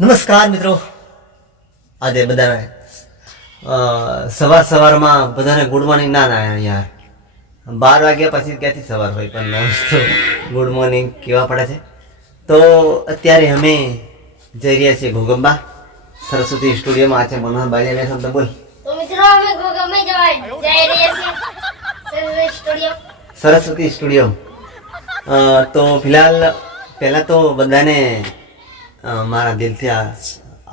નમસ્કાર મિત્રો, આજે બધાને સવારમાં બધાને ગુડ મોર્નિંગ. ના યાર 12 વાગ્યા પછી ક્યાંથી સવાર હોય, પણ ગુડ મોર્નિંગ કેવા પડે છે. તો અત્યારે અમે જઈ રહ્યા છીએ ઘોગંબા સરસ્વતી સ્ટુડિયોમાં. આ છે મનોહર બારિયા. શબ્દ બોલ. તો મિત્રો અમે ઘોગંબા જઈ રહ્યા છીએ સરસ્વતી સ્ટુડિયો. તો ફિલહાલ પહેલાં તો બધાને મારા દિલથી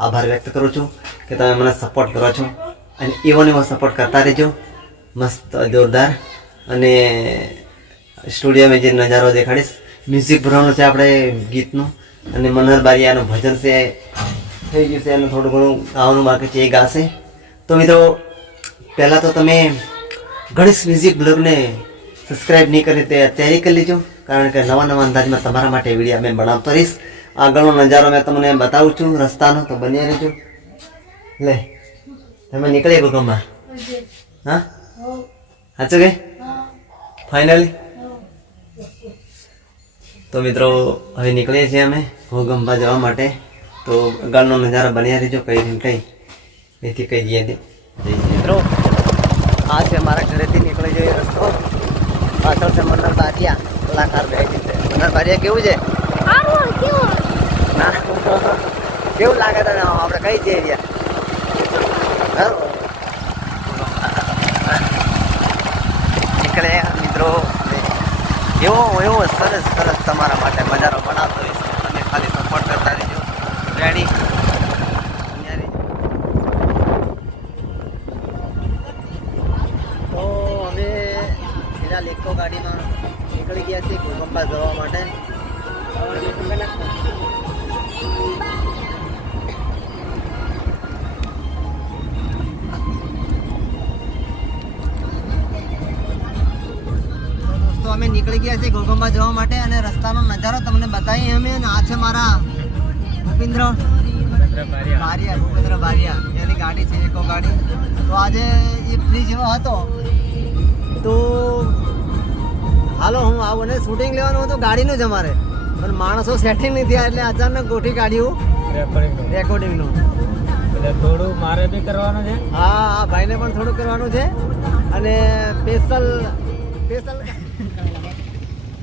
આભાર વ્યક્ત કરું છું કે તમે મને સપોર્ટ કરો છો, અને એવો સપોર્ટ કરતા રહેજો. મસ્ત જોરદાર. અને સ્ટુડિયોમાં જે નજારો દેખાડીશ, મ્યુઝિક ભરવાનું છે આપણે ગીતનું, અને મનોહર બારિયાનું ભજન છે થઈ ગયું છે, એનું થોડું ઘણું ગાવાનું બાકી છે, એ ગાશે. તો મિત્રો પહેલાં તો તમે ગણેશ મ્યુઝિક બ્લોગને સબસ્ક્રાઈબ નહીં કરી તે અત્યારે કરી લેજો, કારણ કે નવા અંદાજમાં તમારા માટે વિડીયો મેં બનાવતો રહીશ. આગળનો નજારો મેં તમને બતાવું છું રસ્તાનો, તો બન્યા રહેજો. લે તમે નીકળી ઘોગંબા? હા સાચું કે ફાઇનલી? તો મિત્રો હવે નીકળીએ છીએ અમે ઘોગંબા જવા માટે. તો આગળનો નજારો બન્યા રહેજો. કઈ એથી કઈ જઈએ મિત્રો. આ છે મારા ઘરેથી નીકળી જઈએ રસ્તો. પાછળ છે મનોહર બારિયા, કલાકાર બેઠી છે. મનોહર બારિયા કેવું છે? ના કેવું લાગે તને? આપણે કઈ જઈએ રહ્યા નીકળે મિત્રો. એવો સરસ તમારા માટે નજારો બનાવતો હોય છે. તમે ખાલી સપોર્ટ કરતા રહેજો. રેડી? તો અમે ફિલહાલ એકો ગાડીમાં નીકળી ગયા છીએ ઘોગંબા જવા માટે. તો અમે નીકળી ગયા છીએ ઘોગંબા જવા માટે, અને રસ્તાનો નજારો તમને બતાવીએ અમે. અને આ છે મારા ભૂપેન્દ્ર બારિયા, એની ગાડી છે એકો ગાડી. તો આજે એ ફ્રી જેવો હતો, તો હાલો હું આવું. અને શૂટિંગ લેવાનું હતું ગાડીનું જ અમારે, પણ માણસો સેટિંગ નહીં થયા, એટલે અચાનક ગોઠી કાઢ્યું રેકોર્ડિંગનું. એટલે થોડું મારે બી કરવાનું છે. હા ભાઈને પણ થોડું કરવાનું છે. અને સ્પેશિયલ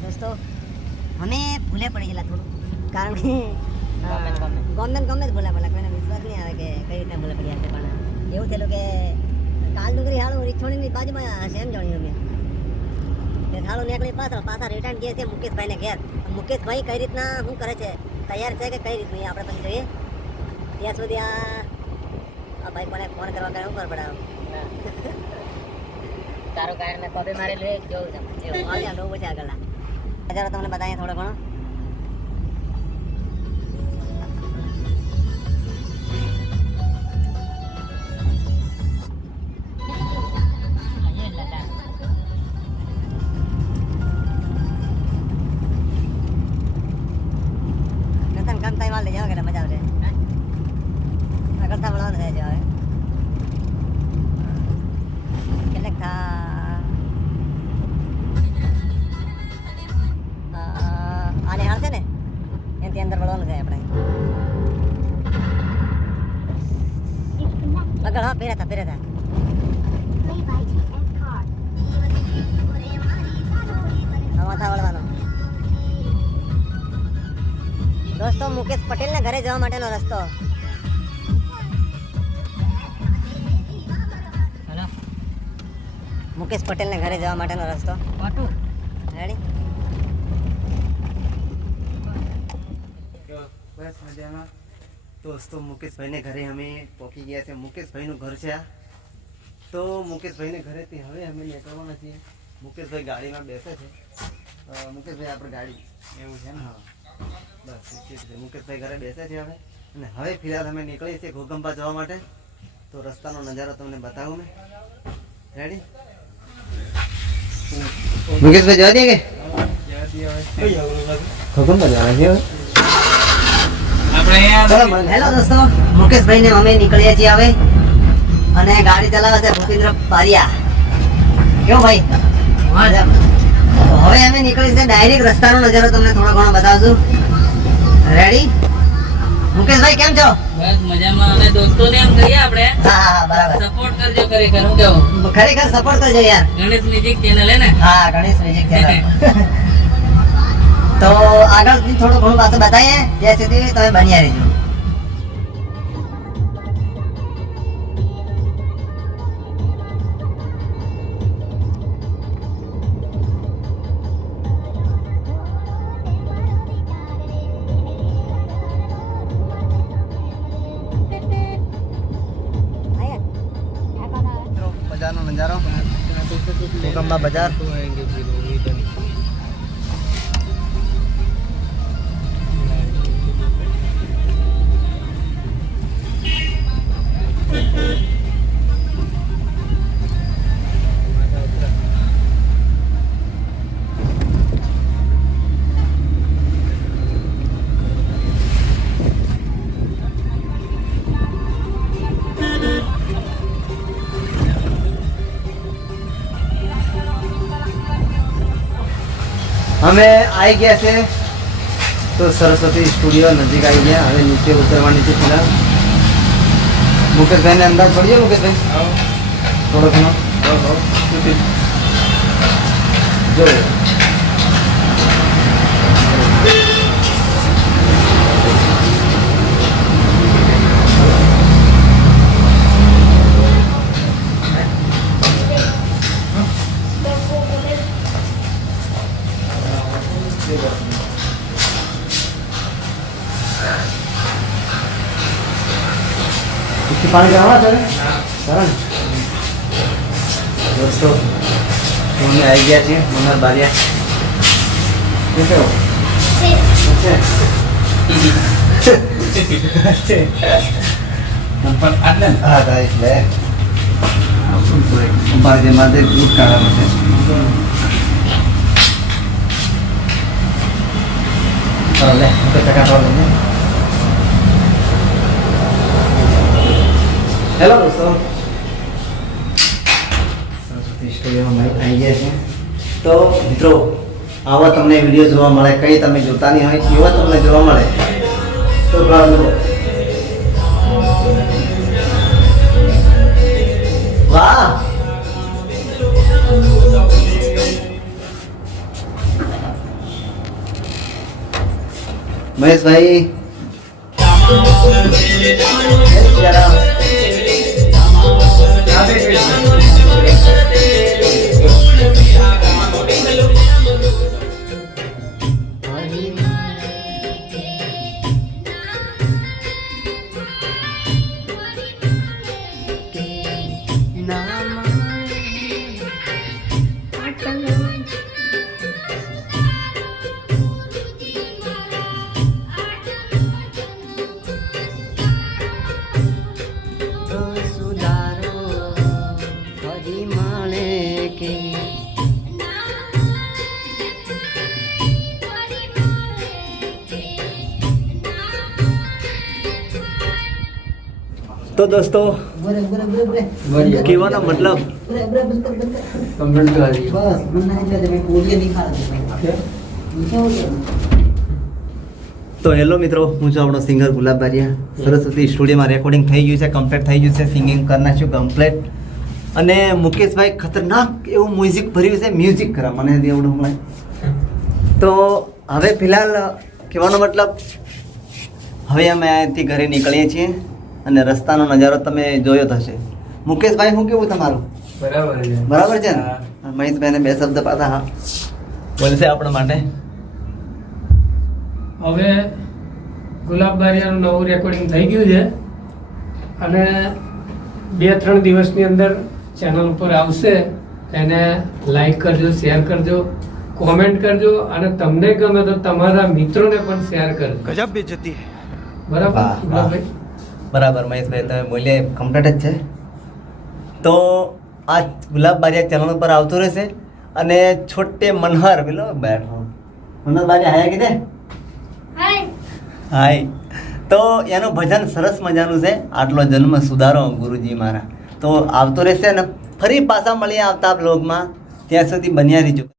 દોસ્તો અમે ભૂલે પડી ગયેલા થોડું, કારણ કે ગમે જ ભૂલા પડેલા. કોઈને વિશ્વાસ નહીં આવે કે કઈ રીતના ભૂલે પડ્યા છે. પણ એવું થયેલું કે કાલ ડુંગરી હાલું રીછોણીની બાજુમાં હશે એમ જાણ્યું અમે. તે હાલું નીકળી પાછા રિટર્ન ગયા છે મુકેશભાઈને ઘેર. મુકેશભાઈ કઈ રીતના શું કરે છે, તૈયાર છે કે કઈ રીતનું, આપણે પછી જોઈએ. ત્યાં સુધી આ ભાઈ કોને ફોન કરવા કરે શું કર પડાવ તારું કારણ મેં કોપી મારી લે જોઉં છે. બહુ પછી આગળ નજારો તમને બતાવીએ થોડો ઘણો. ગમતા માલ લઈ જાવ કે મજા આવશે. કરતા વળવાનું થાય છે હવે. કેટલેક આને હાલ છે ને એનાથી અંદર વળવાનું થાય આપણે. આગળ હા ફેરા હતા માથા વળવાનો. દોસ્તો મુકેશ પટેલના ઘરે જવા માટેનો રસ્તો. મુકેશ પટેલના ઘરે જવા માટેનો રસ્તો. રેડી? બસ મજામાં. દોસ્તો મુકેશભાઈને ઘરે અમે પહોંચી ગયા છે. મુકેશભાઈનું ઘર છે આ. તો મુકેશભાઈને ઘરેથી હવે અમે નીકળવાના છીએ. મુકેશભાઈ ગાડીમાં બેસે છે. મુકેશભાઈ આપણે ગાડી એવું છે ને? હા બસ મુકેશભાઈ ઘરે બેસે છે હવે. અને હવે ફિલહાલ અમે નીકળીએ છીએ ઘોગંબા જવા માટે. તો રસ્તાનો નજારો તમને બતાવું મેં. રેડી? મુકેશભાઈ જવા દે કે ઘોગંબા જવાના છે આપણે. હેલો દોસ્તો, મુકેશભાઈને અમે નીકળીએ છીએ હવે, અને ગાડી ચલાવે છે ભૂપેન્દ્ર બારિયા. કેવું ભાઈ? તો હવે અમે નીકળી છે ડાયરેક્ટ રસ્તાનો નજારો તમને થોડો ઘણો બતાવશું. રેડી? મુકેશભાઈ કેમ છો? બસ મજામાં. અને દોસ્તોને એમ કહીએ આપણે હા બરાબર. સપોર્ટ કરજો ખરેખર. હું કેવું ખરેખર સપોર્ટ કરજો યાર. ગણેશ મ્યુઝિક ચેનલ હે ને? હા ગણેશ મ્યુઝિક ચેનલ. તો આગળથી થોડું ઘણું પાછું બતાવીએ જ્યાં સુધી તમે બન્યા રહેજો. બજારનો નજારો, કોકંબા બજાર. અમે આવી ગયા છે તો સરસ્વતી સ્ટુડિયો નજીક આવી ગયા. હવે નીચે ઉતરવાની છે. પેલા મુકેશભાઈને અંદાજ પડ્યો. મુકેશભાઈ થોડો ઘણો જો પાણી કરવા છે ને દોસ્તો અમે આવી ગયા છીએ મનહર બારિયા. શું કેવો હા તારીખ લે અમારે જે માથે દૂધ કાઢવાનું છે. ચાલો લે ચકાસવા. હેલો દોસ્તો, સરસ્વતી સ્ટુડિયોમાં આવી ગયા છે. તો મિત્રો આવા તમને વિડીયો જોવા મળે, કંઈ તમે જોતા નહીં હોય એવા તમને જોવા મળે તો વાહ મહેશભાઈ તો દોસ્તો કહેવાનો મતલબ તો હેલો મિત્રો, હું છું આપણો સિંગર ગુલાબ બારિયા. સરસ્વતી સ્ટુડિયોમાં રેકોર્ડિંગ થઈ ગયું છે, કમ્પ્લીટ થઈ ગયું છે, સિંગિંગ કરી નાખ્યું કમ્પ્લીટ. અને મુકેશભાઈ ખતરનાક એવું મ્યુઝિક ભર્યું છે, મ્યુઝિક કરા મને એવડું મળે. તો હવે ફિલહાલ કહેવાનો મતલબ હવે અમે અહીંથી ઘરે નીકળીએ છીએ અને રસ્તાનો નજારો તમે જોયો જ હશે. મુકેશભાઈ શું કેવું તમારું? બરાબર છે ને? મહેશભાઈને બે શબ્દ પાછા હા બોલશે આપણા માટે. હવે ગુલાબ બારિયાનું નવું રેકોર્ડિંગ થઈ ગયું છે અને 2-3 દિવસની અંદર ચેનલ ઉપર આવશે. એને લાઈક કરજો, શેર કરજો, કોમેન્ટ કરજો અને તમને ગમે તો તમારા મિત્રોને પણ શેર કરજો. ગજબ બેઇજ્જતી. બરાબર ગુલાબભાઈ? બરાબર મહેશભાઈ, તમે બોલીએ કમ્પ્લીટ જ છે. તો આ ગુલાબ બારિયા ચેનલ ઉપર આવતું રહેશે અને છોટે મનહર પેલો બેઠો મનહર બારિયા હાય કીધે હાય. તો એનું ભજન સરસ મજાનું છે, આટલો જન્મ સુધારો ગુરુજી મારા. તો આવતો રહેશે અને ફરી પાછા મળીએ આવતા બ્લોગમાં. ત્યાં સુધી બન્યા રહીજો.